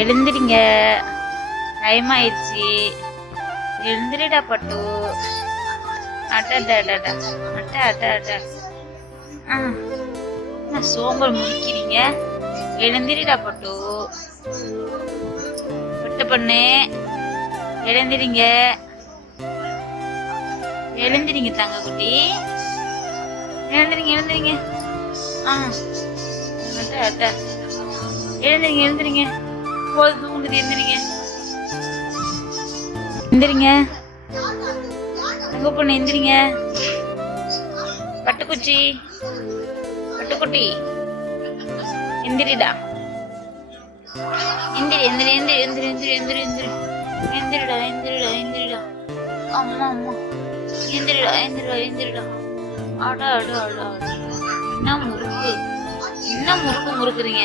எழுந்திரிங்க, time ஆயிடுச்சு. எழுந்திரிடா பட்டு. அட்ட அட்ட அட்ட அட்ட அட்ட அட்ட சோம்பல் முடிக்கிறீங்க. எழுந்திரிடா பட்டு. பட்டு பண்ணு, எழுந்திரிங்க. எழுந்திரிங்க தங்க குட்டி. எழுந்திரிங்க எழுந்திரிங்க. அட்ட அட்ட எழுந்திரிங்க எழுந்திரிங்க. போது தூங்குது. எந்திரிங்க எந்திரிங்க. தங்க பொண்ணு எந்திரிங்க. பட்டுக்குச்சி, பட்டுக்குட்டி எந்திரிடா. எந்திரி எந்திரி எந்திரி எந்திரி எந்திரி எந்திரி எந்திரி எந்திரிடா எந்திரிடா எந்திரிடா. அம்மா அம்மா எந்திரிடா எந்திரிடா எந்திரிடா. ஆடா ஆடா ஆடா. என்ன முறுக்கு, என்ன முறுக்கு முறுக்குறீங்க?